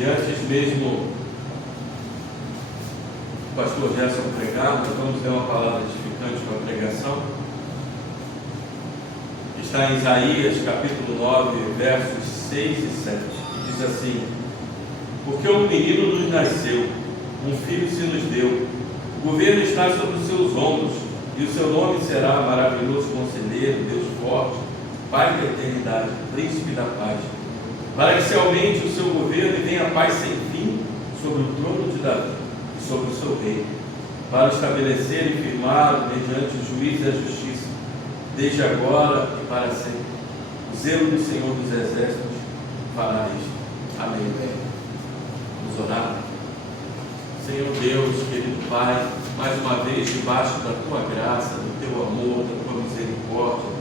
E antes mesmo o pastor Gerson pregar, nós vamos ter uma palavra edificante para a pregação. Está em Isaías capítulo 9, versos 6 e 7, que diz assim: porque um menino nos nasceu, um filho se nos deu, o governo está sobre os seus ombros, e o seu nome será Maravilhoso Conselheiro, Deus Forte, Pai da Eternidade, Príncipe da Paz, para que se aumente o seu governo e venha a paz sem fim sobre o trono de Davi e sobre o seu reino, para estabelecer e firmar mediante o juízo e a justiça, desde agora e para sempre. O zelo do Senhor dos Exércitos fará isto. Amém. Vamos orar. Senhor Deus, querido Pai, mais uma vez debaixo da Tua graça, do Teu amor, da Tua misericórdia,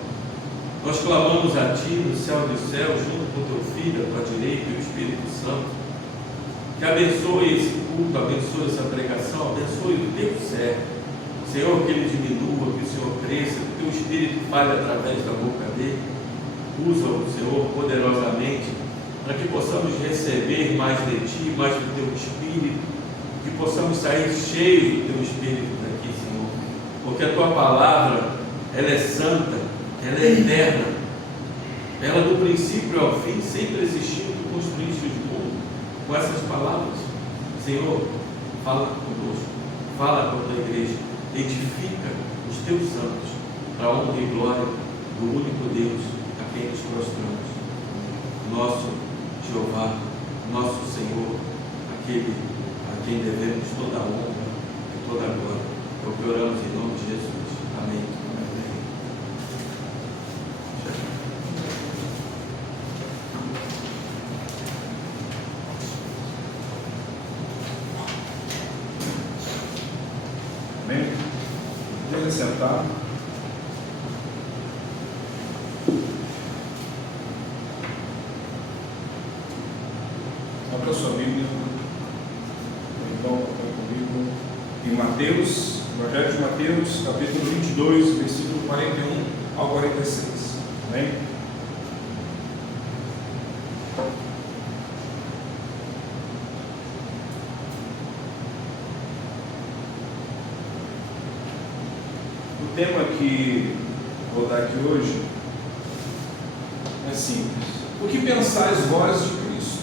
nós clamamos a Ti no céu dos céus, junto com Teu Filho, a Tua direita e o Espírito Santo, que abençoe esse culto, abençoe essa pregação, abençoe o Teu servo, Senhor, que ele diminua, que o Senhor cresça, que o Teu Espírito fale através da boca dele. Usa-o, Senhor, poderosamente, para que possamos receber mais de Ti, mais do Teu Espírito, que possamos sair cheios do Teu Espírito daqui, Senhor, porque a Tua palavra, ela é santa, ela é eterna, ela do princípio ao fim sempre existiu. Tu construíste o mundo com essas palavras. Senhor, fala conosco, fala com a Tua igreja, edifica os Teus santos, para a honra e glória do único Deus a quem nos prostramos, nosso Jeová, nosso Senhor, aquele a quem devemos toda a honra e toda a glória. É o que oramos em nome de Jesus. Amém. Amém? Pode sentar. Abra sua Bíblia. Então, acompanhe comigo em Mateus, Evangelho de Mateus, capítulo 22, versículo 41 ao 46. Amém? O tema que vou dar aqui hoje é simples. O que pensais vós de Cristo?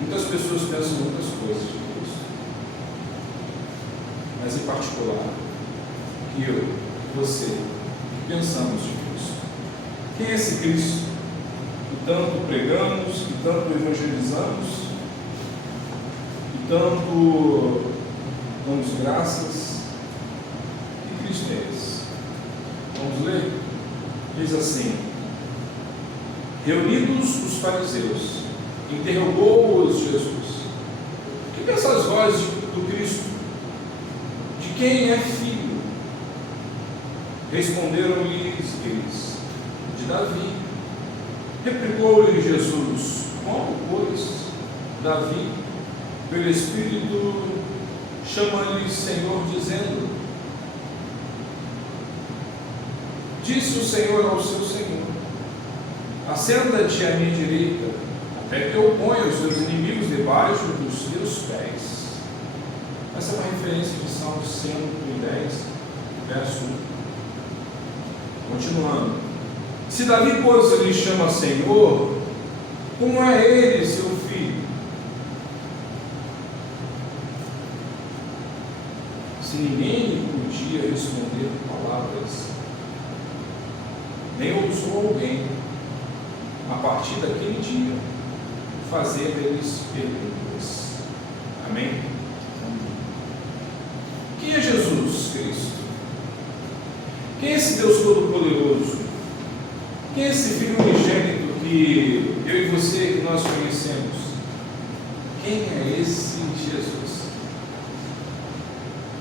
Muitas pessoas pensam muitas coisas de Cristo, mas em particular, que eu, você, que pensamos de Cristo. Quem é esse Cristo que tanto pregamos, que tanto evangelizamos, que tanto damos graças? Que Cristo é esse? Vamos ler? Diz assim: reunidos os fariseus, interrogou-os Jesus: que pensais vós do Cristo? De quem é filho? Responderam-lhes eles: de Davi. Replicou-lhe Jesus: como, pois, Davi, pelo Espírito, chama-lhe Senhor, dizendo: disse o Senhor ao seu Senhor: assenta-te à minha direita, até que eu ponha os teus inimigos debaixo dos teus pés. Essa é uma referência de Salmo 110, verso 1. Continuando: se Davi, pois, lhe chama Senhor, como é ele seu filho? Se ninguém lhe podia responder palavras, nem ousou alguém, a partir daquele dia, fazer-lhes perguntas. Amém? Quem é Jesus Cristo? Quem é esse Deus Todo-Poderoso? Quem é esse Filho unigênito que eu e você, que nós conhecemos? Quem é esse Jesus?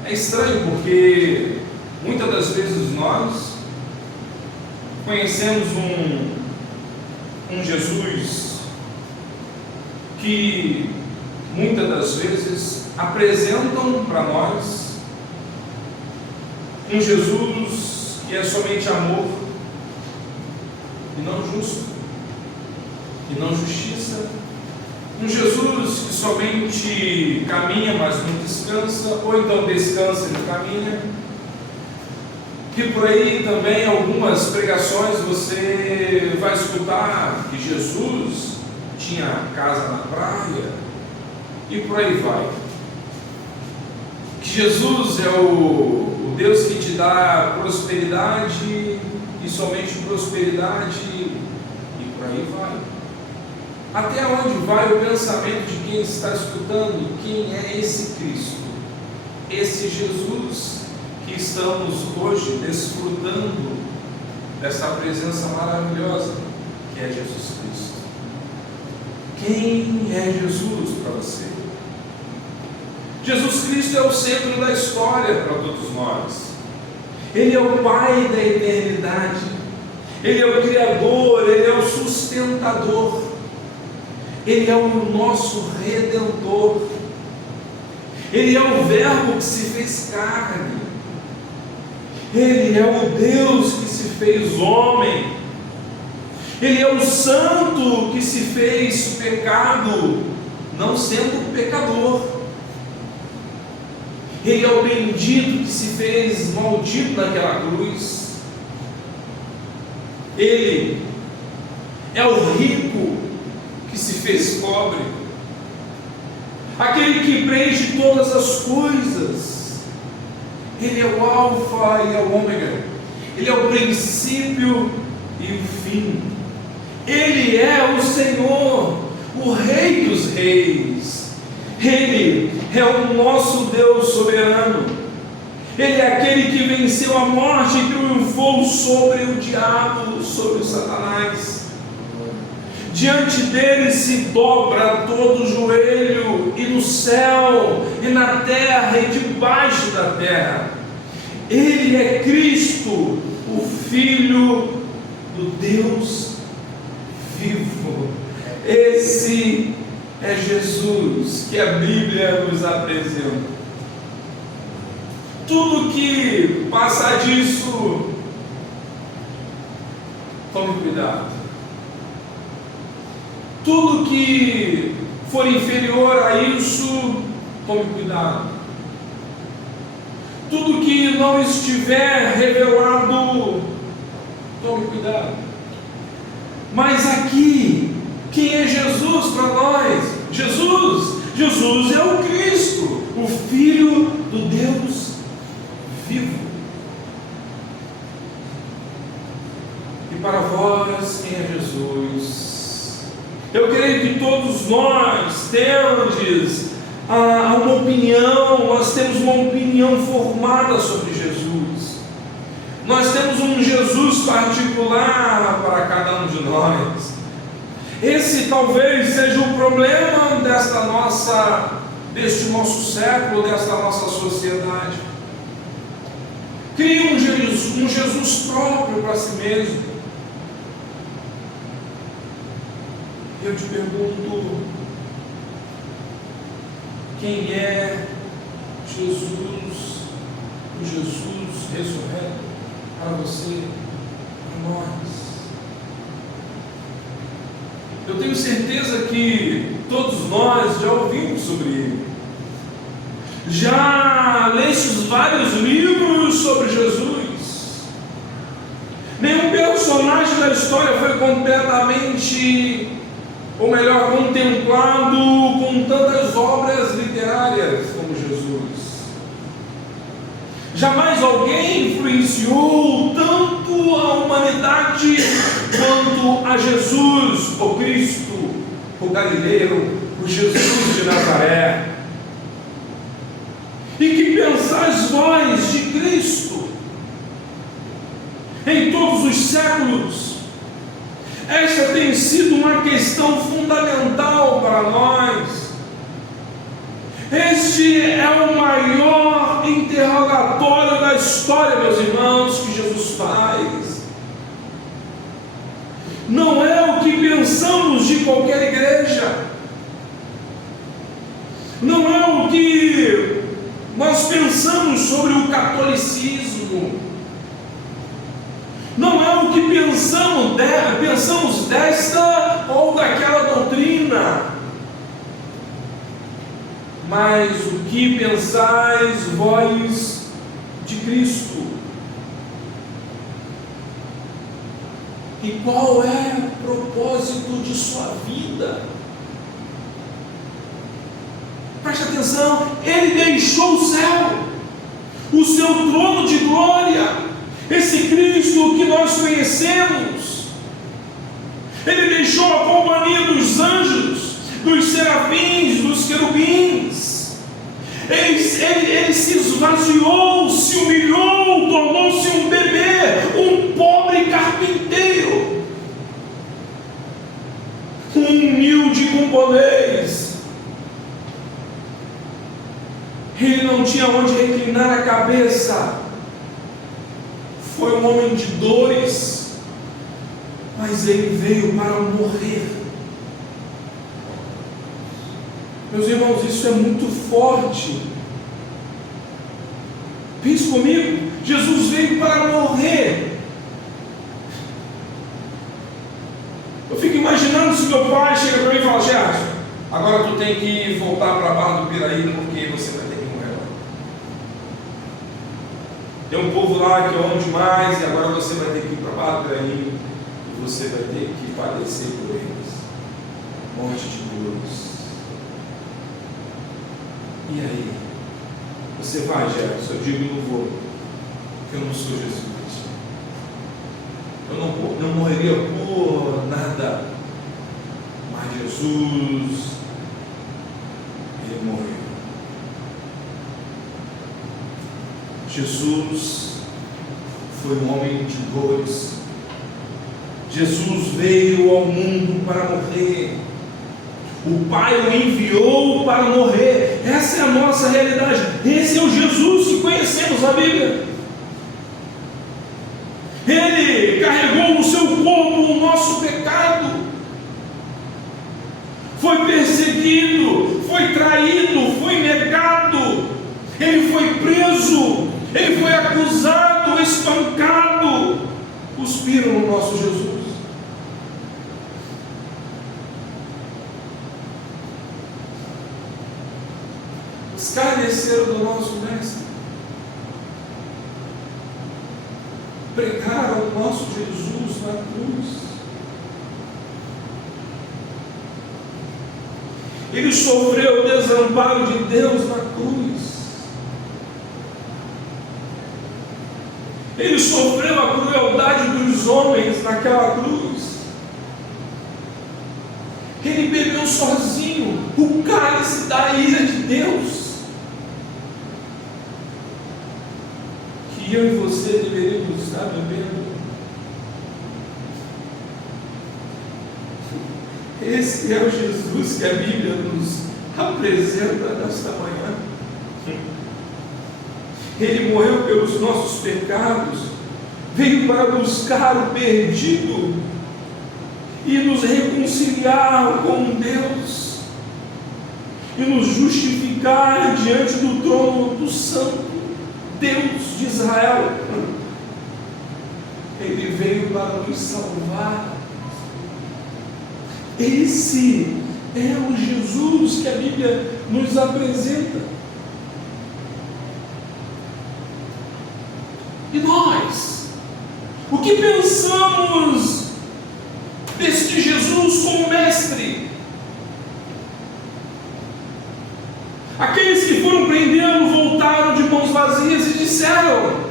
É estranho porque muitas das vezes nós conhecemos um Jesus que muitas das vezes apresentam para nós um Jesus que é somente amor e não justo, e não justiça, Um Jesus que somente caminha, mas não descansa, ou então descansa e não caminha. Que por aí também algumas pregações você vai escutar que Jesus tinha casa na praia, e por aí vai. Que Jesus é o Deus que te dá prosperidade, e somente prosperidade, e por aí vai. Até onde vai o pensamento de quem está escutando? Quem é esse Cristo? Esse Jesus que estamos hoje desfrutando dessa presença maravilhosa, que é Jesus Cristo. Quem é Jesus para você? Jesus Cristo é o centro da história para todos nós. Ele é o Pai da eternidade. Ele é o Criador, Ele é o sustentador. Ele é o nosso Redentor. Ele é o Verbo que se fez carne. Ele é o Deus que se fez homem. Ele é o Santo que se fez pecado, não sendo pecador. Ele é o bendito que se fez maldito naquela cruz. Ele é o rico que se fez pobre, aquele que preenche todas as coisas. Ele é o alfa e o ômega. Ele é o princípio e o fim. Ele é o Senhor, o Rei dos reis. Ele é o nosso Deus soberano. Ele é aquele que venceu a morte e triunfou sobre o diabo, sobre o Satanás. Diante dele se dobra todo o joelho, e no céu, e na terra, e debaixo da terra. Ele é Cristo, o Filho do Deus vivo. Esse é Jesus que a Bíblia nos apresenta. Tudo que passar disso, tome cuidado. Tudo que for inferior a isso, tome cuidado. Tudo que não estiver revelado, tome cuidado. Mas aqui, quem é Jesus para nós? Jesus é o Cristo, o Filho do Deus vivo. E para vós, quem é Jesus? Eu creio que todos nós temos uma opinião, nós temos uma opinião formada sobre Jesus. Nós temos um Jesus particular para cada um de nós. Esse talvez seja o problema deste nosso século, desta nossa sociedade. Cria um Jesus próprio para si mesmo. Eu te pergunto, quem é Jesus, o Jesus ressurreto para você, para nós? Eu tenho certeza que todos nós já ouvimos sobre ele. Já lestes vários livros sobre Jesus. Nenhum personagem da história foi completamente, ou melhor, contemplado com tantas obras literárias como Jesus. Jamais alguém influenciou tanto a humanidade quanto a Jesus, o Cristo, o Galileu, o Jesus de Nazaré. E que pensais vós de Cristo em todos os séculos? Esta tem sido uma questão fundamental para nós. Este é o maior interrogatório da história, meus irmãos, que Jesus faz. Não é o que pensamos de qualquer igreja. Não é o que nós pensamos sobre o catolicismo. Não é o que pensamos desta ou daquela doutrina. mas o que pensais vós de Cristo? E qual é o propósito de sua vida? Preste atenção, Ele deixou o céu, o seu trono de glória, esse Cristo que nós conhecemos. Ele deixou a companhia dos anjos, dos serafins, dos querubins. Ele se esvaziou, se humilhou, tornou-se um bebê, um pobre carpinteiro, um humilde camponês. Ele não tinha onde reclinar a cabeça, foi um homem de dores, mas ele veio para morrer. Meus irmãos, isso é muito forte. Pense comigo, Jesus veio para morrer. Eu fico imaginando se meu pai chega para mim e fala: Gerson, agora tu tem que voltar para a Barra do Piraí, porque você vai ter que morrer lá. Tem um povo lá que eu amo demais, e agora você vai ter que ir para a Barra do Piraí, e você vai ter que padecer por eles. Morte de dores. E aí? Você vai, Gerson? Eu digo: não vou, porque eu não sou Jesus. Eu não morreria por nada. Mas Jesus, Ele morreu. Jesus foi um homem de dores. Jesus veio ao mundo para morrer. O Pai o enviou para morrer. Essa é a nossa realidade. Esse é o Jesus que conhecemos na Bíblia. Ele carregou no seu corpo o nosso pecado. Foi perseguido, foi traído, foi negado. Ele foi preso, ele foi acusado, espancado. Cuspiram no nosso Jesus. Escarneceram do nosso mestre, pregaram o nosso Jesus na cruz. Ele sofreu o desamparo de Deus na cruz. Ele sofreu a crueldade dos homens naquela cruz. Ele bebeu sozinho o cálice da ira de Deus, que eu e você deveríamos estar bebendo. Esse é o Jesus que a Bíblia nos apresenta nesta manhã. Ele morreu pelos nossos pecados, veio para buscar o perdido e nos reconciliar com Deus e nos justificar diante do trono do Santo Deus de Israel. Ele veio para nos salvar. Esse é o Jesus que a Bíblia nos apresenta. E nós, o que pensamos deste Jesus como mestre? Aqueles que foram prendê-lo voltaram de mãos vazias e disseram: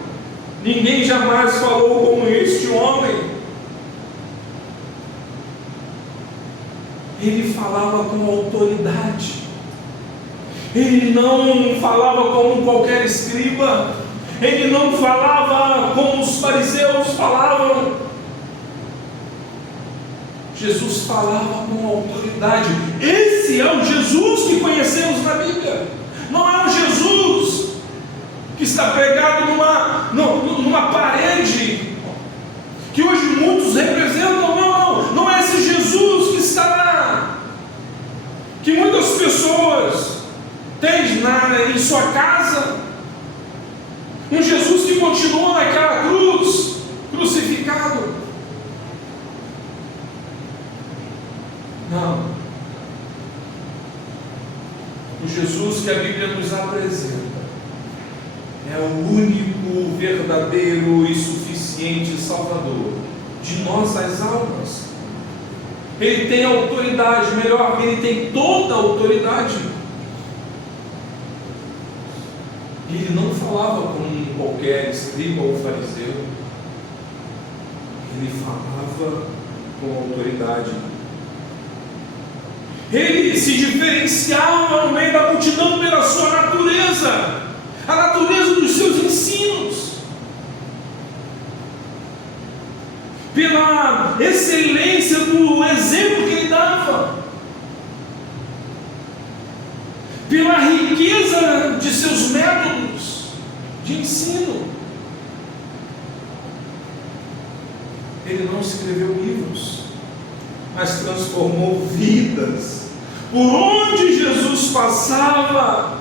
ninguém jamais falou como este homem. Ele falava com autoridade. Ele não falava como qualquer escriba. Ele não falava como os fariseus falavam. Jesus falava com autoridade. Esse é o Jesus que conhecemos na Bíblia. Não é um Jesus que está pregado numa parede, que hoje muitos representam. Não é esse Jesus que está lá, que muitas pessoas têm em sua casa. Um Jesus que continua naquela cruz, crucificado. Não. O Jesus que a Bíblia nos apresenta é o único, verdadeiro e suficiente Salvador de nossas almas. Ele tem autoridade, melhor, ele tem toda a autoridade. E ele não falava como qualquer escriba ou fariseu. Ele falava com autoridade. Ele se diferenciava no meio da multidão pela sua natureza, a natureza dos seus ensinos, pela excelência do exemplo que ele dava, pela riqueza de seus métodos de ensino. Ele não escreveu livros, mas transformou vidas. Por onde Jesus passava,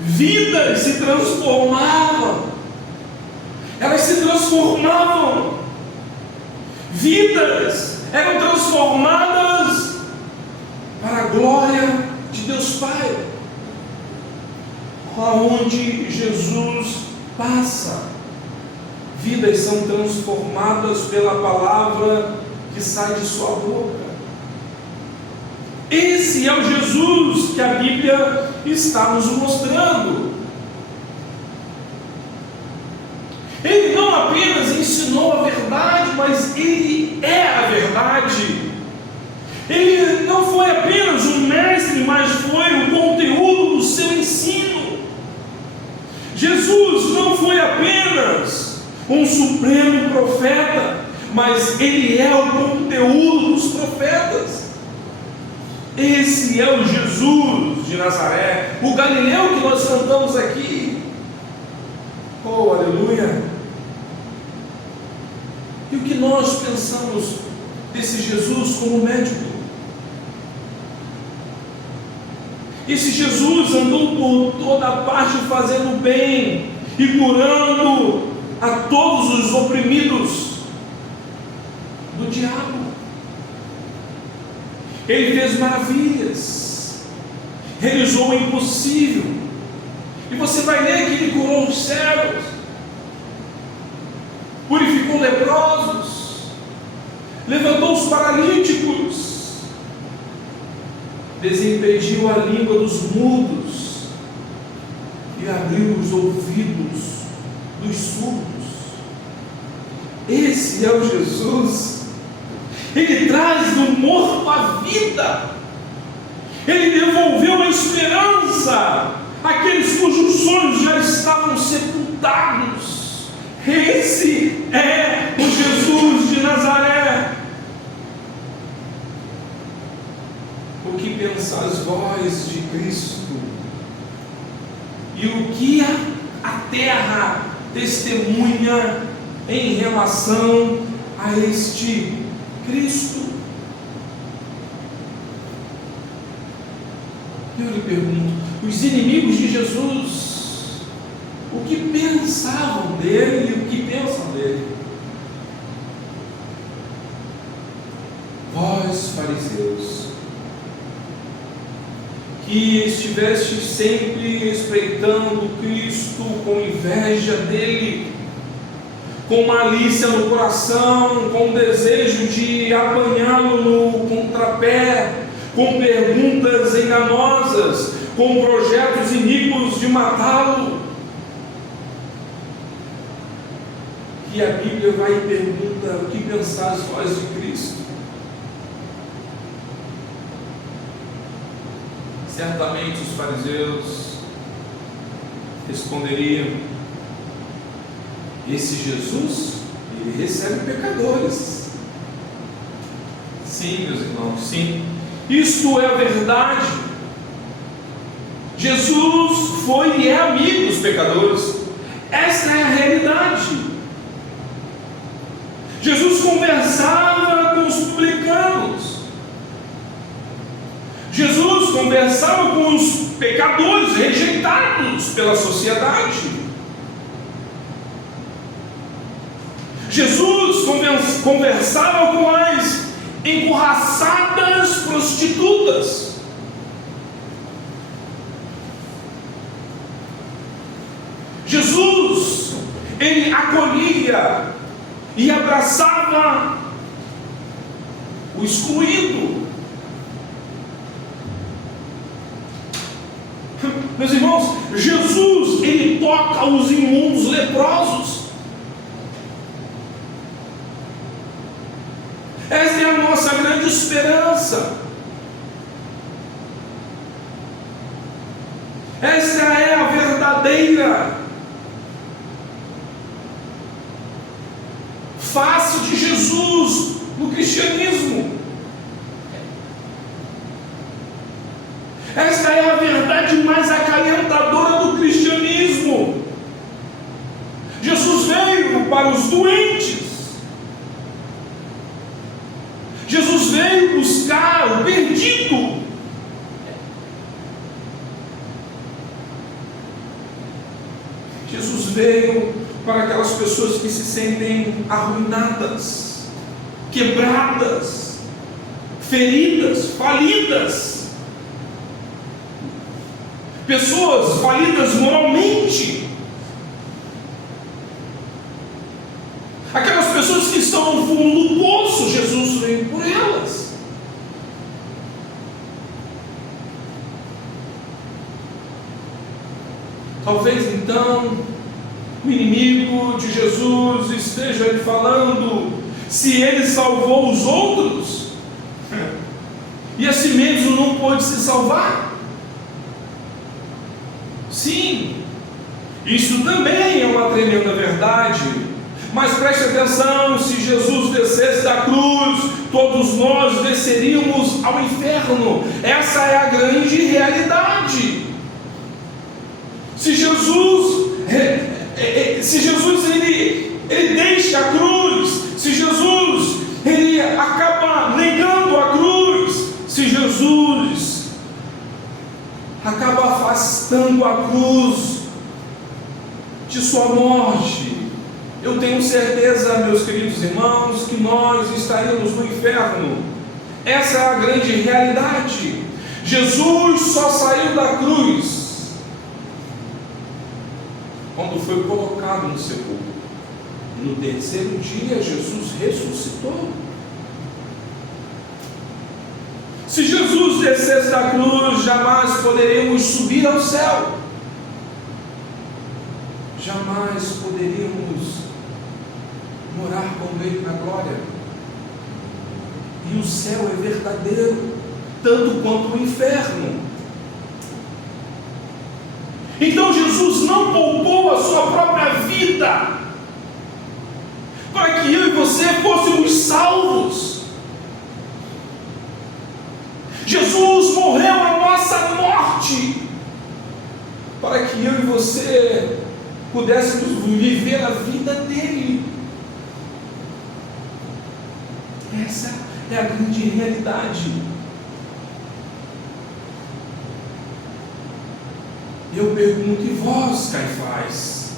vidas se transformavam. Elas se transformavam. Vidas eram transformadas para a glória de Deus Pai. Aonde Jesus passa, vidas são transformadas pela palavra que sai de sua boca. Esse é o Jesus que a Bíblia está nos mostrando. Ele não apenas ensinou a verdade, mas ele é a verdade. Ele não foi apenas um mestre, mas foi o conteúdo do seu ensino. Jesus não foi apenas um supremo profeta, mas ele é o conteúdo dos profetas. Esse é o Jesus de Nazaré, o Galileu que nós cantamos aqui. Oh, aleluia! E o que nós pensamos desse Jesus como médico? Esse Jesus andou por toda parte fazendo bem e curando a todos os oprimidos do diabo. Ele fez maravilhas, realizou o impossível. E você vai ler que ele curou os cegos, purificou leprosos, levantou os paralíticos, desimpediu a língua dos mudos e abriu os ouvidos dos surdos. Esse é o Jesus. Ele traz do morto a vida. Ele devolveu a esperança àqueles cujos sonhos já estavam sepultados. Esse é o Jesus de Nazaré. O que pensais vós de Cristo? E o que a terra testemunha em relação a este Cristo? Eu lhe pergunto, os inimigos de Jesus, o que pensavam dele e o que pensam dele? Vós, fariseus, que estivestes sempre espreitando Cristo com inveja dele, com malícia no coração, com desejo de apanhá-lo no contrapé, com perguntas enganosas, com projetos iníquos de matá-lo. E a Bíblia vai e pergunta: o que pensais vós de Cristo? Certamente os fariseus responderiam: esse Jesus, ele recebe pecadores. Sim, meus irmãos, sim. Isto é a verdade. Jesus foi e é amigo dos pecadores. Esta é a realidade. Jesus conversava com os publicanos. Jesus conversava com os pecadores rejeitados pela sociedade. Jesus conversava com as encorraçadas prostitutas. ele acolhia e abraçava o excluído. Meus irmãos, Jesus, ele toca os imundos leprosos. Essa é a nossa grande esperança. Essa é a verdadeira face de Jesus no cristianismo. Esta é a verdade mais acalentadora do cristianismo. Jesus veio para os doentes. Jesus veio buscar o perdido. Jesus veio para aquelas pessoas que se sentem arruinadas, quebradas, feridas, falidas. Pessoas falidas moralmente. Aquelas pessoas que estão no fundo do poço, Jesus veio por elas. Talvez então o inimigo de Jesus esteja lhe falando: se ele salvou os outros, e a si mesmo não pôde se salvar. Sim, isso também é uma tremenda verdade. Mas preste atenção: se Jesus descesse da cruz, todos nós desceríamos ao inferno. Essa é a grande realidade. Se Jesus ele deixa a cruz, se Jesus ele acaba negando a cruz, se Jesus acaba afastando a cruz de sua morte, eu tenho certeza, meus queridos irmãos, que nós estaríamos no inferno. Essa é a grande realidade. Jesus só saiu da cruz quando foi colocado no sepulcro. No terceiro dia, Jesus ressuscitou. Se Jesus descesse da cruz, jamais poderíamos subir ao céu. Jamais poderíamos morar com Ele na glória. E o céu é verdadeiro, tanto quanto o inferno. Então Jesus não poupou a sua própria vida para que eu e você fôssemos salvos. Jesus morreu a nossa morte para que eu e você pudéssemos viver a vida dele. Essa é a grande realidade. Eu pergunto: e vós, Caifás,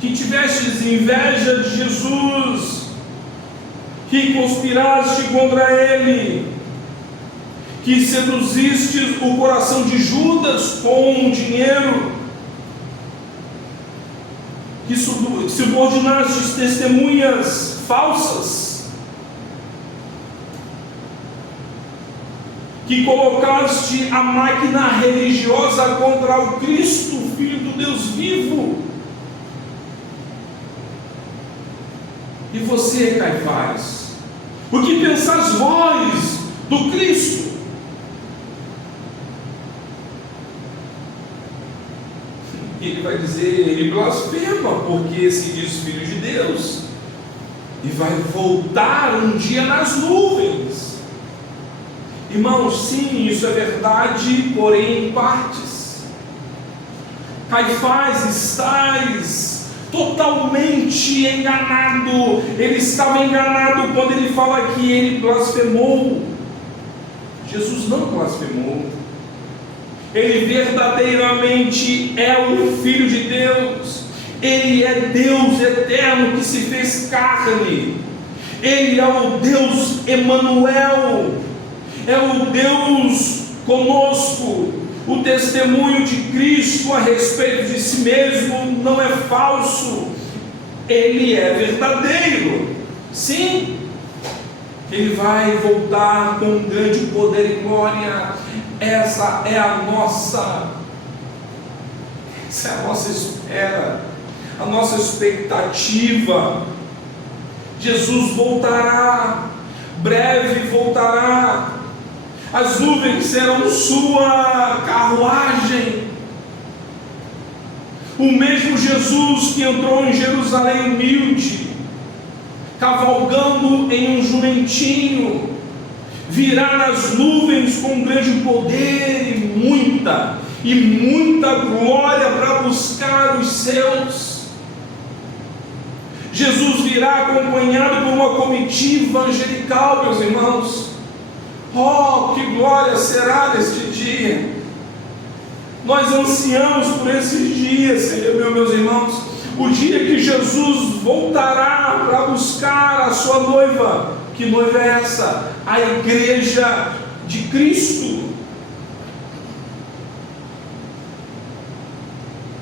que tivestes inveja de Jesus, que conspiraste contra ele, que seduzistes o coração de Judas com dinheiro, que subordinastes testemunhas falsas, que colocaste a máquina religiosa contra o Cristo, Filho do Deus vivo. E você, Caifás, o que pensais vós do Cristo? Ele vai dizer: ele blasfema, porque se diz Filho de Deus, e vai voltar um dia nas nuvens. Irmãos, sim, isso é verdade, porém em partes. Caifás estás totalmente enganado. Ele estava enganado quando ele fala que ele blasfemou. Jesus não blasfemou. Ele verdadeiramente é o Filho de Deus. Ele é Deus eterno que se fez carne. Ele é o Deus Emanuel. É o Deus conosco, o testemunho de Cristo a respeito de si mesmo não é falso, ele é verdadeiro. Sim, ele vai voltar com grande poder e glória. Essa é a nossa espera, a nossa expectativa. Jesus voltará, breve voltará. As nuvens serão sua carruagem. O mesmo Jesus que entrou em Jerusalém humilde, cavalgando em um jumentinho, virá nas nuvens com grande poder e muita glória para buscar os seus. Jesus virá acompanhado por uma comitiva angelical, meus irmãos. Oh, que glória será neste dia! Nós ansiamos por esses dias, Senhor, meus irmãos, o dia que Jesus voltará para buscar a sua noiva. Que noiva é essa? A igreja de Cristo.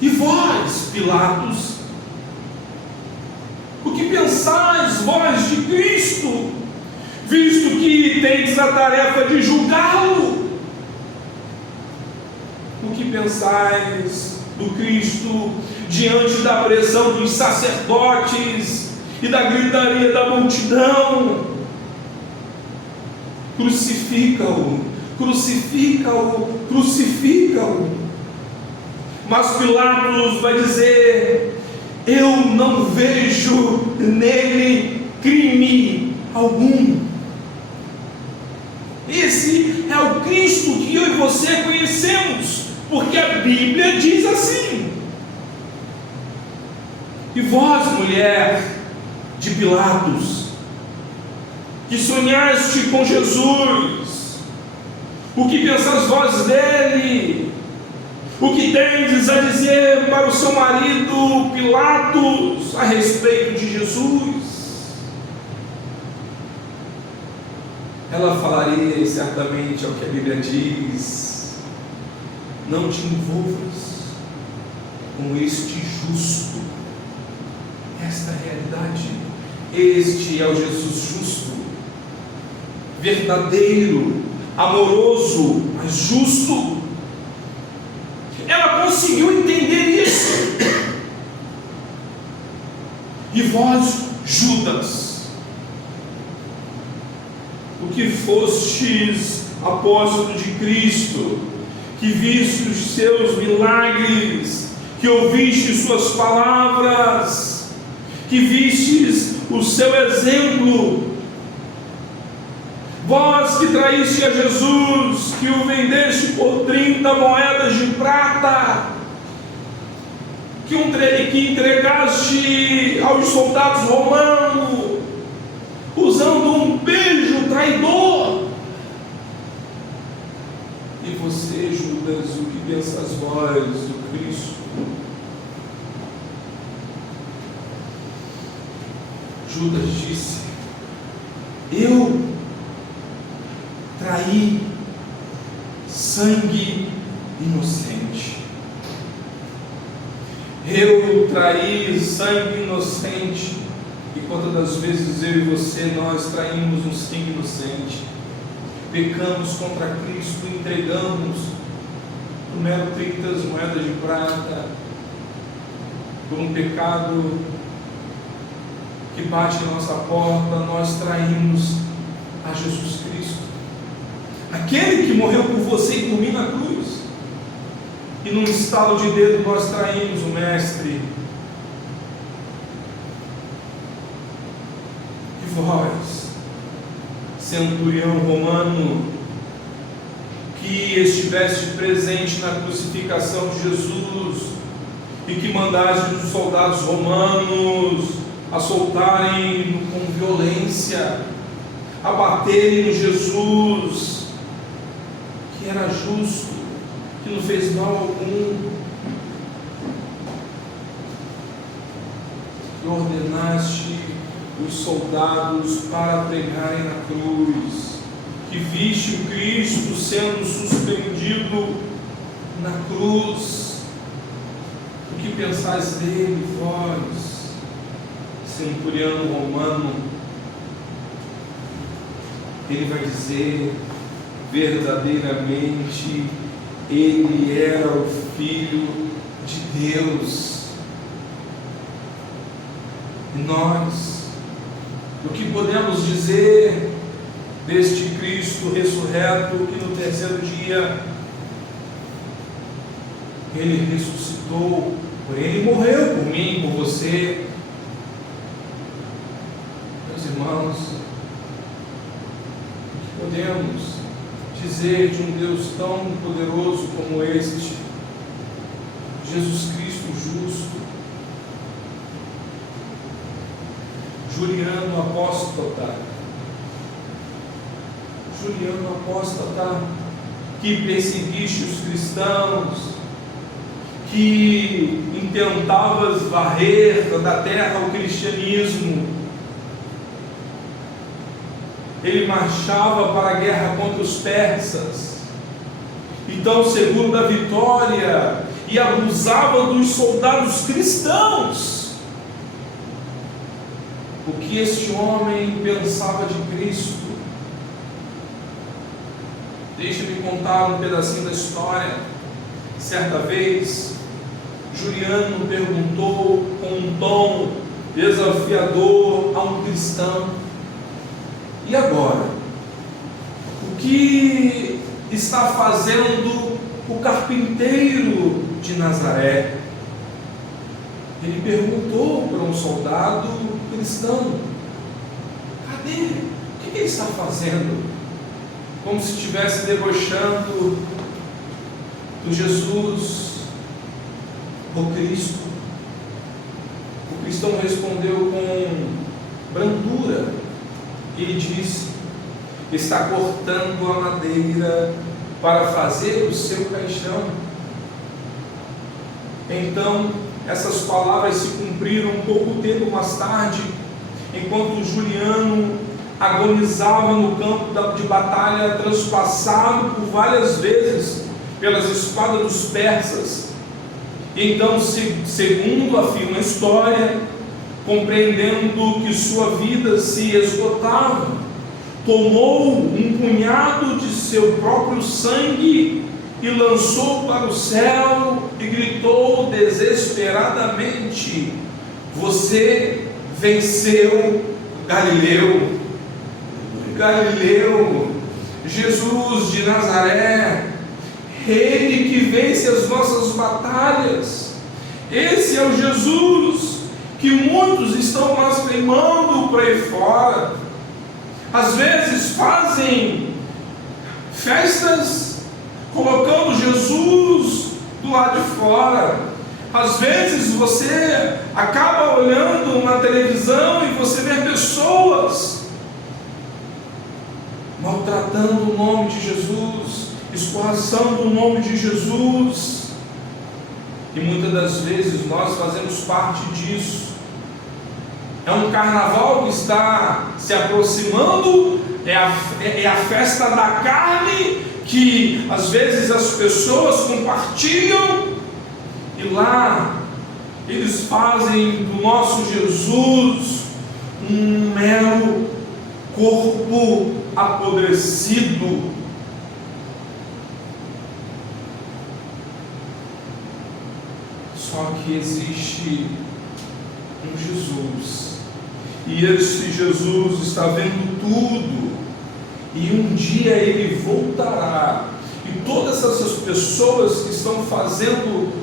E vós, Pilatos, o que pensais, vós de Cristo, visto que tendes a tarefa de julgá-lo? O que pensais do Cristo diante da pressão dos sacerdotes e da gritaria da multidão? Crucifica-o, crucifica-o, crucifica-o. Mas Pilatos vai dizer: eu não vejo nele crime algum. Esse é o Cristo que eu e você conhecemos, porque a Bíblia diz assim. E vós, mulher de Pilatos, que sonhaste com Jesus, o que pensais vós dele? O que tendes a dizer para o seu marido Pilatos a respeito de Jesus? Ela falaria certamente ao que a Bíblia diz: não te envolvas com este justo. Esta é a realidade. Este é o Jesus justo, verdadeiro, amoroso, mas justo. Ela conseguiu entender isso. E vós, Judas, o que fostes apóstolo de Cristo, que viste os seus milagres, que ouviste suas palavras, que vistes o seu exemplo, vós que traíste a Jesus, que o vendeste por 30 moedas de prata, que entregaste aos soldados romanos, usando um beijo traidor. E você, Judas, o que pensas vós do Cristo? Judas disse: eu traí sangue inocente. Eu traí sangue inocente. E quantas das vezes eu e você, nós traímos um sangue inocente, pecamos contra Cristo, entregamos por mero 30 moedas de prata, por um pecado que bate em nossa porta, nós traímos a Jesus Cristo, aquele que morreu por você e por mim na cruz. E num estalo de dedo nós traímos o Mestre. E vós, centurião romano, que estiveste presente na crucificação de Jesus e que mandaste os soldados romanos a soltarem com violência, a baterem em Jesus, que era justo, que não fez mal algum, que ordenaste os soldados para pregarem na cruz, que viste o Cristo sendo suspendido na cruz, o que pensais dele, vós, centurião romano? Ele vai dizer, verdadeiramente, ele era o Filho de Deus. E nós, o que podemos dizer deste Cristo ressurreto, que no terceiro dia ele ressuscitou, porém ele morreu por mim, por você. Meus irmãos, o que podemos dizer de um Deus tão poderoso como este, Jesus Cristo justo, Juliano apóstata, que perseguiste os cristãos, que intentavas varrer da terra o cristianismo. Ele marchava para a guerra contra os persas, então seguro da vitória, e abusava dos soldados cristãos. O que este homem pensava de Cristo? Deixa-me contar um pedacinho da história. Certa vez, Juliano perguntou com um tom desafiador a um cristão: e agora? O que está fazendo o carpinteiro de Nazaré? Ele perguntou para um soldado cristão: cadê? O que ele está fazendo? Como se estivesse debochando do Jesus, o Cristo. O cristão respondeu com brandura. Ele disse: está cortando a madeira para fazer o seu caixão. Então, essas palavras se cumpriram um pouco tempo mais tarde, enquanto Juliano agonizava no campo de batalha, transpassado por várias vezes pelas espadas dos persas. Então, segundo afirma a história, compreendendo que sua vida se esgotava, tomou um punhado de seu próprio sangue e lançou para o céu e gritou desesperadamente: você venceu, Galileu! Galileu, Jesus de Nazaré, Ele que vence as nossas batalhas. Esse é o Jesus que muitos estão blasfemando por aí fora. Às vezes fazem festas colocando Jesus do lado de fora. Às vezes você acaba olhando na televisão e você vê pessoas maltratando o nome de Jesus, escorraçando o nome de Jesus, e muitas das vezes nós fazemos parte disso. É um carnaval que está se aproximando, é a festa da carne, que às vezes as pessoas compartilham, e lá eles fazem do nosso Jesus um mero corpo apodrecido. Só que existe um Jesus, e esse Jesus está vendo tudo, e um dia ele voltará, e todas essas pessoas que estão fazendo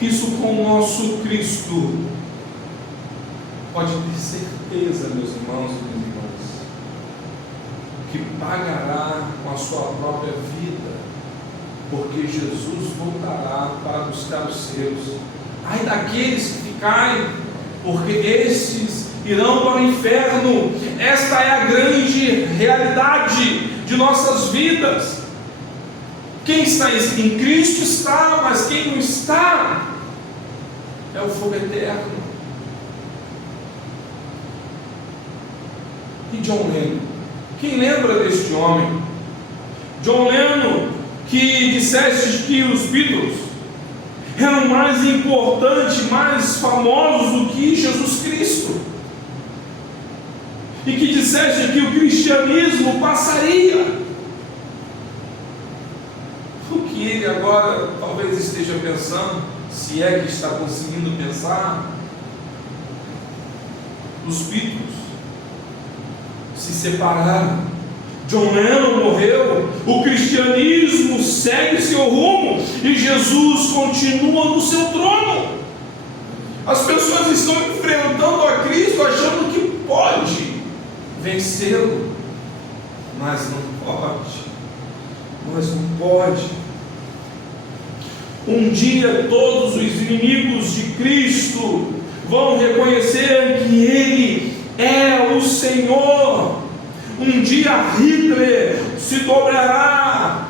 isso com o nosso Cristo, pode ter certeza, meus irmãos e minhas irmãs, que pagará com a sua própria vida, porque Jesus voltará para buscar os seus. Ai daqueles que ficarem, porque estes irão para o inferno. Esta é a grande realidade de nossas vidas. Quem está em Cristo está, mas quem não está é o fogo eterno. E John Lennon? Quem lembra deste homem? John Lennon, que disseste que os Beatles eram mais importantes, mais famosos do que Jesus Cristo, e que dissessem que o cristianismo passaria. O que ele agora talvez esteja pensando, se é que está conseguindo pensar, os Beatles se separaram, John Lennon morreu, o cristianismo segue seu rumo e Jesus continua no seu trono. As pessoas estão enfrentando a Cristo achando que pode vencê-lo, mas não pode. Um dia todos os inimigos de Cristo vão reconhecer que Ele é o Senhor. Um dia Hitler se dobrará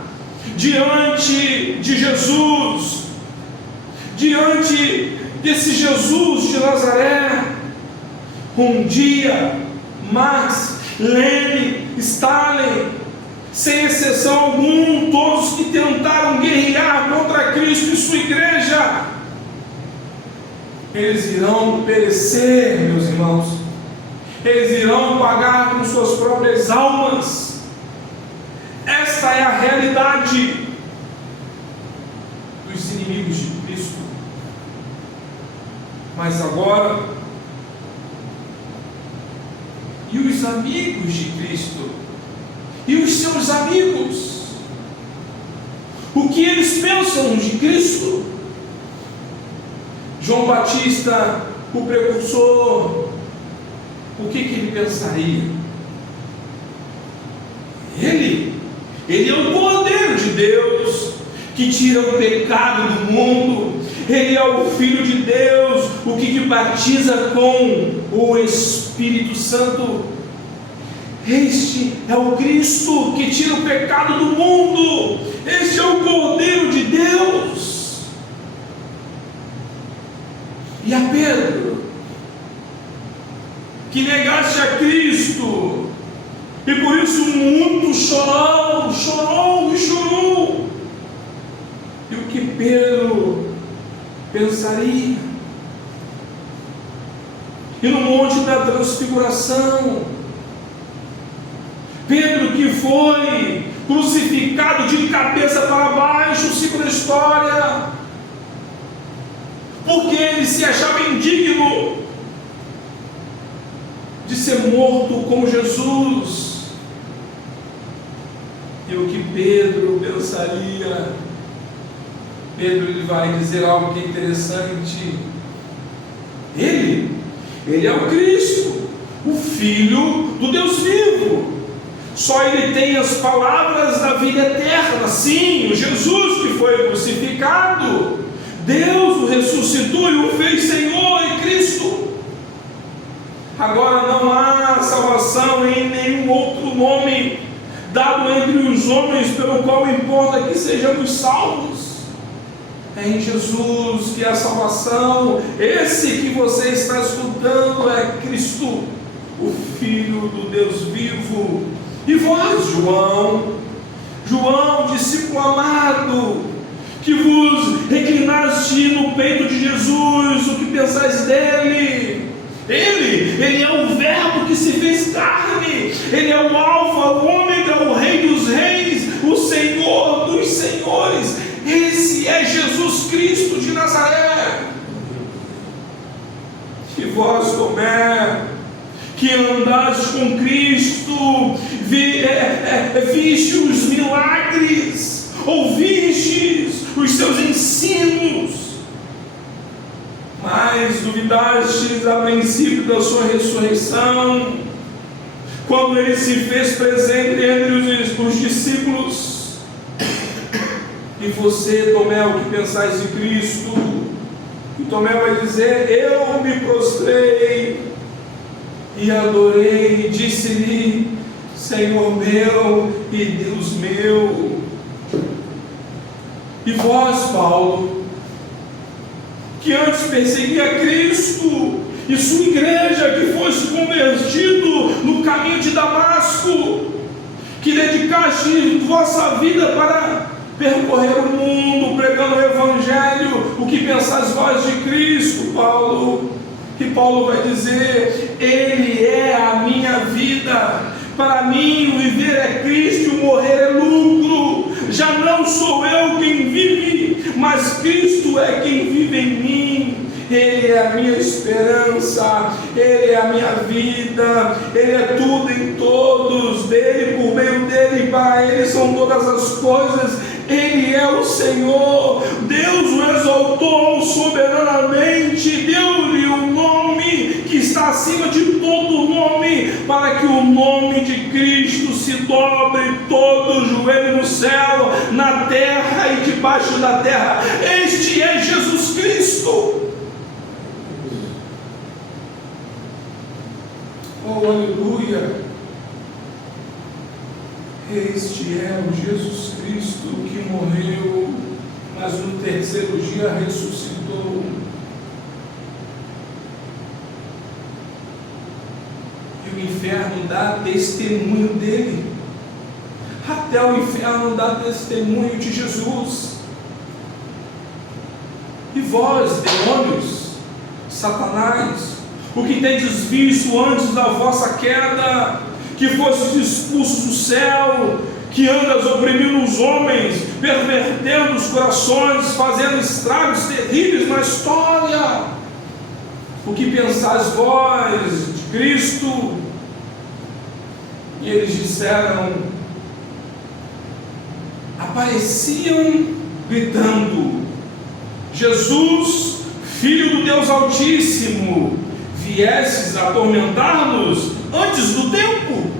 diante de Jesus, diante desse Jesus de Nazaré. Um dia Marx, Lenin, Stalin, sem exceção alguma, todos que tentaram guerrear contra Cristo e sua igreja, eles irão perecer, meus irmãos. Eles irão pagar com suas próprias almas. Esta é a realidade dos inimigos de Cristo. Mas agora, e os amigos de Cristo? E os seus amigos? O que eles pensam de Cristo? João Batista, o precursor, o que ele pensaria? Ele é o Cordeiro de Deus que tira o pecado do mundo. Ele é o Filho de Deus, o que te batiza com o Espírito Santo. Este é o Cristo que tira o pecado do mundo. Este é o Cordeiro de Deus. E a Pedro, que negaste a Cristo, e por isso muito chorou. E o que Pedro pensaria? E no monte da transfiguração, Pedro, que foi crucificado de cabeça para baixo, segundo a história, porque ele se achava indigno de ser morto como Jesus. E o que Pedro pensaria? Pedro, ele vai dizer algo que é interessante. Ele é o Cristo, o Filho do Deus vivo. Só Ele tem as palavras da vida eterna. Sim, o Jesus que foi crucificado, Deus o ressuscitou e o fez Senhor e Cristo. Agora não há salvação em nenhum outro nome dado entre os homens pelo qual importa que sejamos salvos. É em Jesus que há salvação. Esse que você está escutando é Cristo, o Filho do Deus vivo. E vós, João, discípulo amado, que vos reclinaste no peito de Jesus, o que pensais dele? Ele é o Verbo que se fez carne. Ele é o Alfa, o Ômega, o Rei dos Reis, o Senhor dos Senhores. Esse é Jesus Cristo de Nazaré. E vós, Tomé, que andaste com Cristo, viste os milagres, ouvistes os seus ensinos, mas duvidastes a princípio da sua ressurreição, quando ele se fez presente entre os discípulos. E você, Tomé, o que pensais de Cristo? E Tomé vai dizer: eu me prostrei e adorei, e disse-lhe: Senhor meu e Deus meu. E vós, Paulo, que antes perseguia Cristo e sua igreja, que foste convertido no caminho de Damasco, que dedicaste vossa vida para percorrer o mundo pregando o Evangelho. O que pensais vós de Cristo, Paulo? E Paulo vai dizer: Ele é a minha vida. Para mim o viver é Cristo e o morrer é lucro. Já não sou eu quem vive, mas Cristo é quem vive em mim. Ele é a minha esperança, Ele é a minha vida, Ele é tudo em todos, dele, por meio dele, para Ele são todas as coisas. Ele é o Senhor. Deus o exaltou soberanamente, deu-lhe um nome que está acima de todo nome, para que o nome de Cristo se dobre todo o joelho no céu, na terra e debaixo da terra. Este é Jesus Cristo. Oh, aleluia! Este é o Jesus Cristo que morreu, mas no terceiro dia ressuscitou. E o inferno dá testemunho dele. Até o inferno dá testemunho de Jesus. E vós, demônios, Satanás, o que tendes visto antes da vossa queda, que fostes expulsos do céu, que andas oprimindo os homens, pervertendo os corações, fazendo estragos terríveis na história. O que pensais vós de Cristo? E eles disseram, apareciam gritando: Jesus, Filho do Deus Altíssimo, viesses atormentar-nos antes do tempo?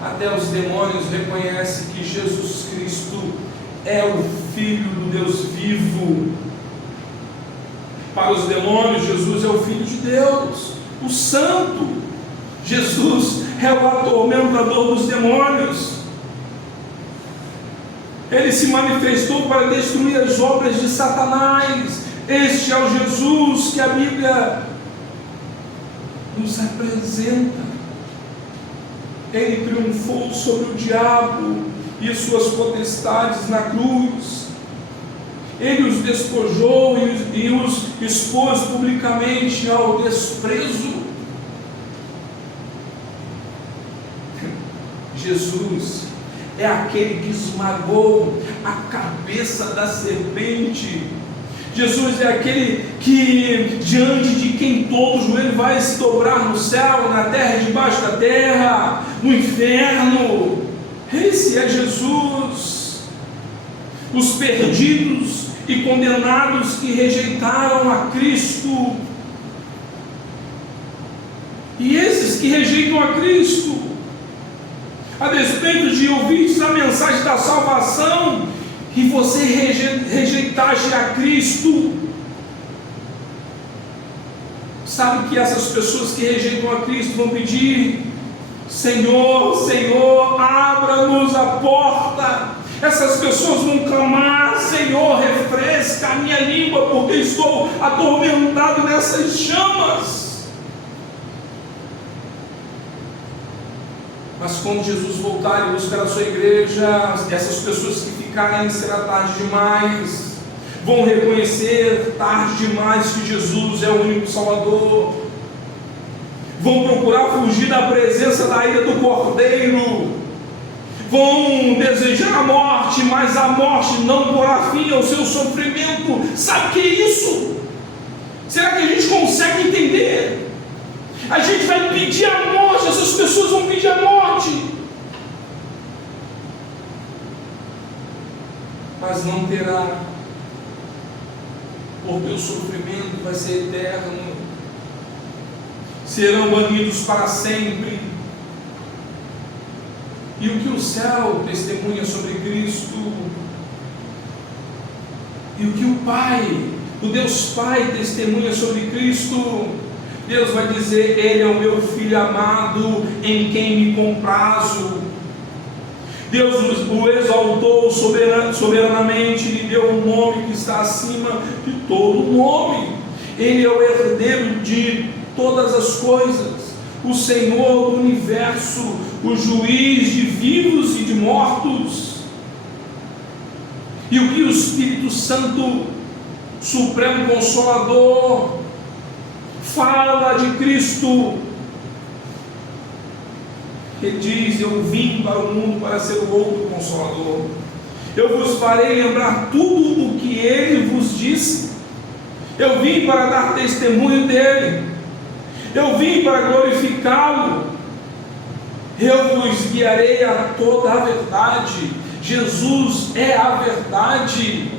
Até os demônios reconhecem que Jesus Cristo é o Filho do Deus vivo. Para os demônios, Jesus é o Filho de Deus, o Santo. Jesus é o atormentador dos demônios. Ele se manifestou para destruir as obras de Satanás. Este é o Jesus que a Bíblia nos apresenta. Ele triunfou sobre o diabo e suas potestades na cruz. Ele os despojou e os expôs publicamente ao desprezo. Jesus é aquele que esmagou a cabeça da serpente. Jesus é aquele que, diante de quem todo joelho vai se dobrar no céu, na terra e debaixo da terra, no inferno. Esse é Jesus. Os perdidos e condenados que rejeitaram a Cristo. E esses que rejeitam a Cristo, a despeito de ouvir a mensagem da salvação, e você rejeitaste a Cristo, sabe que essas pessoas que rejeitam a Cristo vão pedir: Senhor, Senhor, abra-nos a porta. Essas pessoas vão clamar: Senhor, refresca a minha língua, porque estou atormentado nessas chamas. Mas quando Jesus voltar e buscar a sua igreja, essas pessoas que ficarem, será tarde demais, vão reconhecer tarde demais que Jesus é o único Salvador, vão procurar fugir da presença da ira do Cordeiro, vão desejar a morte, mas a morte não porá fim ao seu sofrimento. Sabe o que é isso? Será que a gente consegue entender? A gente vai pedir a morte, essas pessoas vão pedir a morte, mas não terá, porque o sofrimento vai ser eterno, serão banidos para sempre. E o que o céu testemunha sobre Cristo, e o que o Pai, o Deus Pai testemunha sobre Cristo, Deus vai dizer: Ele é o meu Filho amado, em quem me comprazo. Deus o exaltou soberanamente, lhe deu um nome que está acima de todo nome. Ele é o herdeiro de todas as coisas, o Senhor do universo, o juiz de vivos e de mortos. E o que o Espírito Santo, Supremo Consolador, fala de Cristo? Ele diz: eu vim para o mundo para ser o outro Consolador. Eu vos farei lembrar tudo o que ele vos disse. Eu vim para dar testemunho dele. Eu vim para glorificá-lo. Eu vos guiarei a toda a verdade. Jesus é a verdade.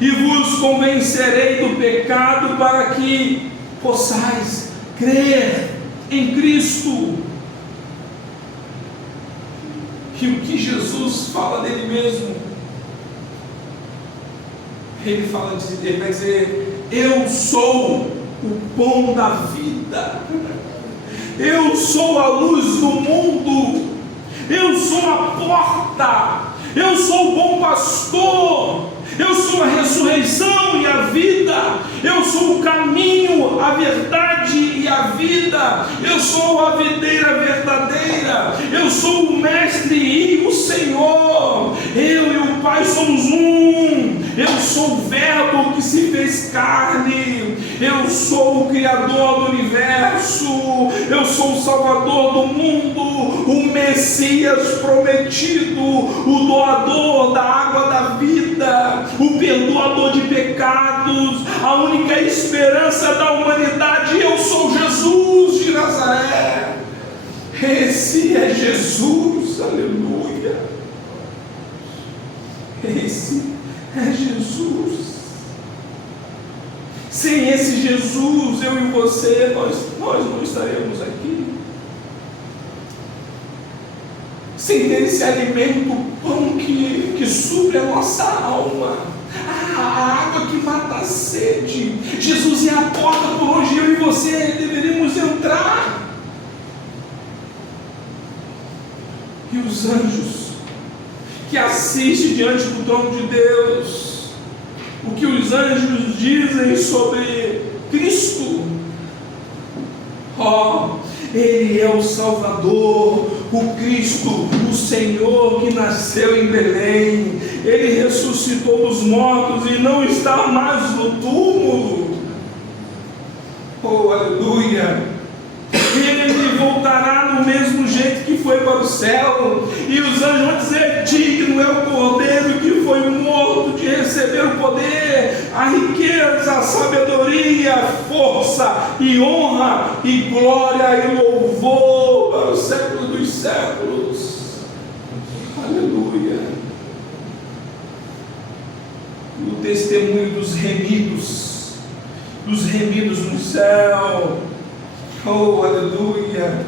E vos convencerei do pecado, para que possais crer em Cristo. E o que Jesus fala dele mesmo? Ele vai dizer: eu sou o pão da vida, eu sou a luz do mundo, eu sou a porta, eu sou o bom pastor, eu sou a ressurreição e a vida, eu sou o caminho, a verdade e a vida, eu sou a videira verdadeira, eu sou o mestre e o Senhor, eu e o Pai somos um, eu sou o Verbo que se fez carne, eu sou o Criador do universo, eu sou o Salvador do mundo, o Messias prometido, o doador da água da vida, o perdoador de pecados, a única esperança da humanidade. Eu sou Jesus de Nazaré. Esse é Jesus, aleluia. Esse é Jesus. Sem esse Jesus, eu e você, nós não estaremos aqui. Sem ter esse alimento, pão que supre a nossa alma, a água que mata a sede. Jesus é a porta por onde eu e você deveríamos entrar. E os anjos que assistem diante do trono de Deus, o que os anjos dizem sobre Cristo? Ele é o Salvador, o Cristo, o Senhor que nasceu em Belém. Ele ressuscitou dos mortos e não está mais no túmulo. Oh, aleluia! Ele voltará no mesmo jeito que foi para o céu, e os anjos vão dizer: digno é o Cordeiro que foi morto de receber o poder, a riqueza, a sabedoria, a força e honra e glória e louvor para os séculos dos séculos. Aleluia. O testemunho dos remidos no céu. Oh, aleluia!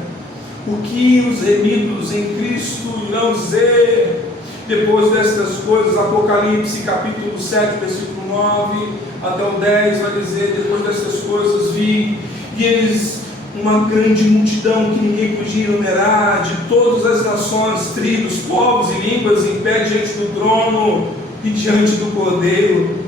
O que os remidos em Cristo irão dizer depois destas coisas? Apocalipse capítulo 7, versículo 9 até o 10 vai dizer: depois destas coisas vi, e eles, uma grande multidão que ninguém podia enumerar, de todas as nações, tribos, povos e línguas, em pé diante do trono e diante do Cordeiro,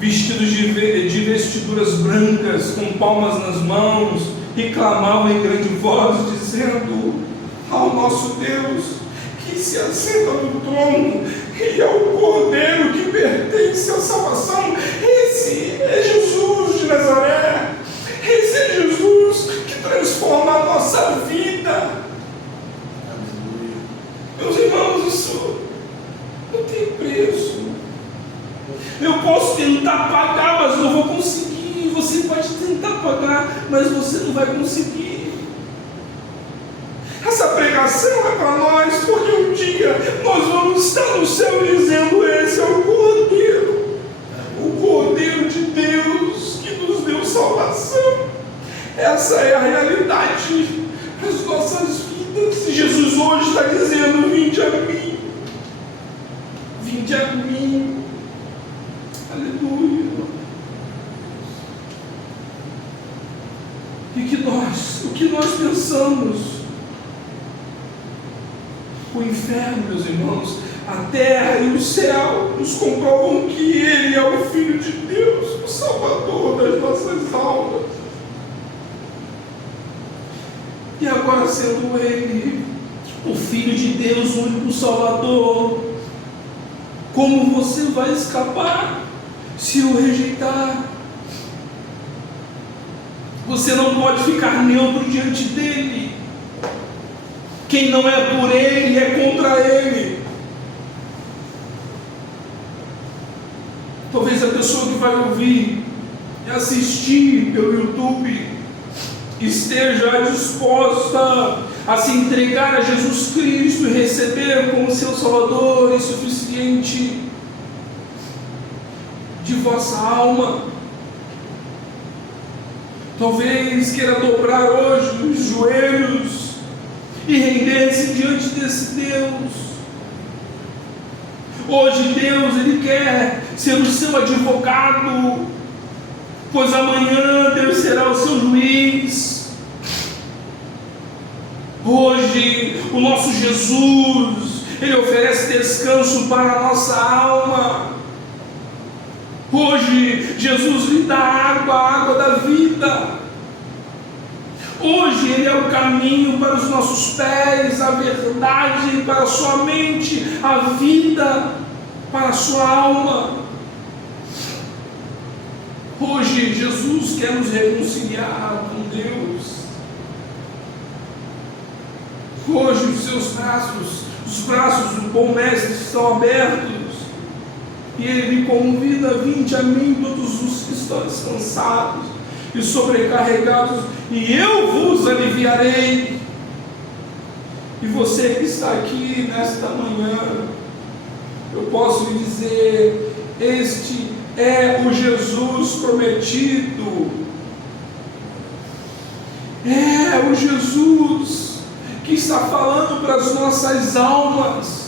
vestidos de vestiduras brancas, com palmas nas mãos, e clamavam em grande voz, dizendo ao nosso Deus, que se assenta no trono, e ao Cordeiro que pertence à salvação: esse é Jesus de Nazaré, esse é Jesus que transforma a nossa vida. Meus irmãos, isso não tem preço. Eu posso tentar pagar, mas não vou conseguir. Você pode tentar pagar, mas você não vai conseguir. Essa pregação é para nós, porque um dia nós vamos estar no céu dizendo: esse é o Cordeiro de Deus que nos deu salvação. Essa é a realidade das nossas vidas. E Jesus hoje está dizendo: vinde a mim, vinde a mim. Aleluia. E o que nós pensamos? O inferno, meus irmãos, a terra e o céu nos comprovam que Ele é o Filho de Deus, o Salvador das nossas almas. E agora, sendo Ele o Filho de Deus, o único Salvador, Como você vai escapar se o rejeitar? Você não pode ficar neutro diante dele. Quem não é por ele é contra ele. Talvez a pessoa que vai ouvir e assistir pelo YouTube esteja disposta a se entregar a Jesus Cristo e receber como seu Salvador e suficiente de vossa alma. Talvez queira dobrar hoje os joelhos e render-se diante desse Deus. Hoje Deus, Ele quer ser o seu advogado, pois amanhã Deus será o seu juiz. Hoje o nosso Jesus, Ele oferece descanso para a nossa alma. Hoje Jesus lhe dá água, a água da vida. Hoje Ele é o caminho para os nossos pés, a verdade para a sua mente, a vida para a sua alma. Hoje Jesus quer nos reconciliar com Deus. Hoje os seus braços, os braços do bom mestre estão abertos. E Ele me convida: vinde a mim todos os que estão descansados e sobrecarregados, e eu vos aliviarei. E você que está aqui nesta manhã, eu posso lhe dizer: este é o Jesus prometido. É o Jesus que está falando para as nossas almas.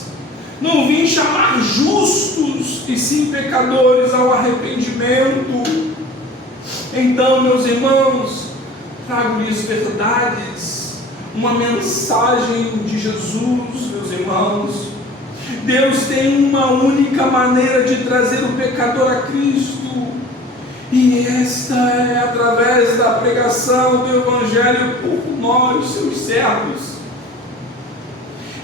Não vim chamar justos, e sim pecadores ao arrependimento. Então, meus irmãos, trago-lhes verdades, uma mensagem de Jesus, meus irmãos. Deus tem uma única maneira de trazer o pecador a Cristo, e esta é através da pregação do Evangelho por nós, seus servos.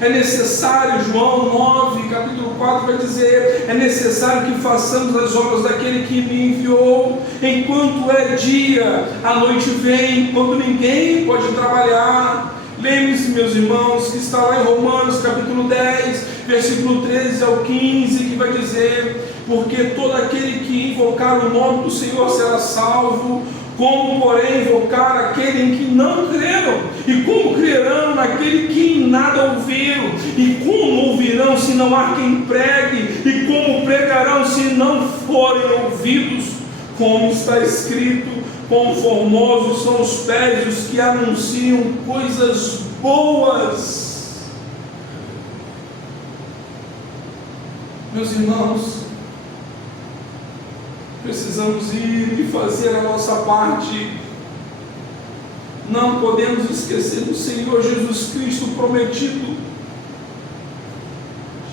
É necessário, João 9, capítulo 4 vai dizer: é necessário que façamos as obras daquele que me enviou, enquanto é dia, a noite vem, quando ninguém pode trabalhar. Lembre-se, meus irmãos, que está lá em Romanos capítulo 10, versículo 13 ao 15, que vai dizer: porque todo aquele que invocar o nome do Senhor será salvo. Como, porém, invocar aquele em que não creram? E como crerão naquele que em nada ouviram? E como ouvirão se não há quem pregue? E como pregarão se não forem ouvidos? Como está escrito: quão formosos são os pés dos que anunciam coisas boas. Meus irmãos, precisamos ir e fazer a nossa parte. Não podemos esquecer do Senhor Jesus Cristo prometido.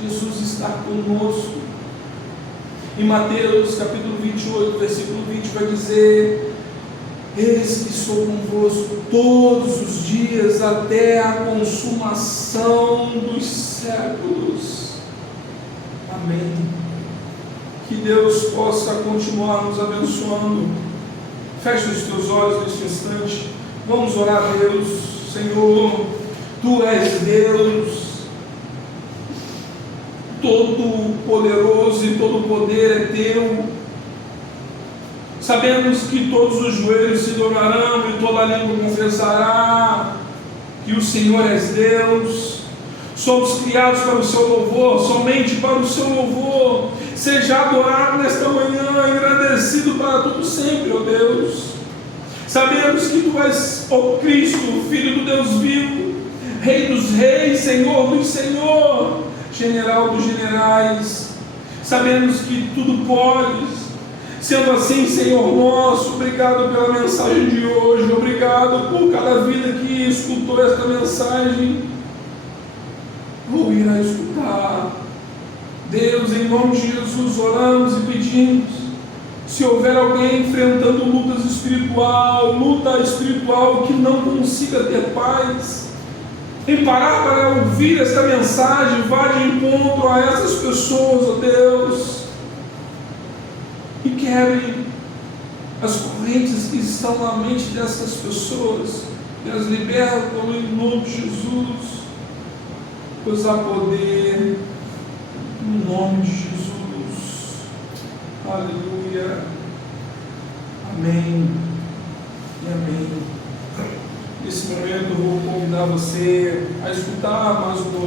Jesus está conosco. Em Mateus capítulo 28, versículo 20 vai dizer: eis que sou convosco todos os dias até a consumação dos séculos. Amém. Que Deus possa continuar nos abençoando. Feche os teus olhos neste instante. Vamos orar a Deus. Senhor, Tu és Deus, todo poderoso, e todo poder é Teu. Sabemos que todos os joelhos se dobrarão e toda língua confessará que o Senhor és Deus. Somos criados para o Seu louvor, somente para o Seu louvor. Seja adorado nesta manhã, agradecido para tudo sempre, ó Deus. Sabemos que Tu és o Cristo, Filho do Deus vivo, Rei dos reis, Senhor dos senhores, General dos generais. Sabemos que tudo podes. Sendo assim, Senhor nosso, obrigado pela mensagem de hoje, obrigado por cada vida que escutou esta mensagem ou irá escutar. Deus, em nome de Jesus, oramos e pedimos: se houver alguém enfrentando luta espiritual que não consiga ter paz, em parar para ouvir esta mensagem, vá de encontro a essas pessoas, ó Deus. quebre as correntes que estão na mente dessas pessoas, e as libertam em nome de Jesus, pois há poder no nome de Jesus. Aleluia. Amém e amém. Nesse momento eu vou convidar você a escutar mais um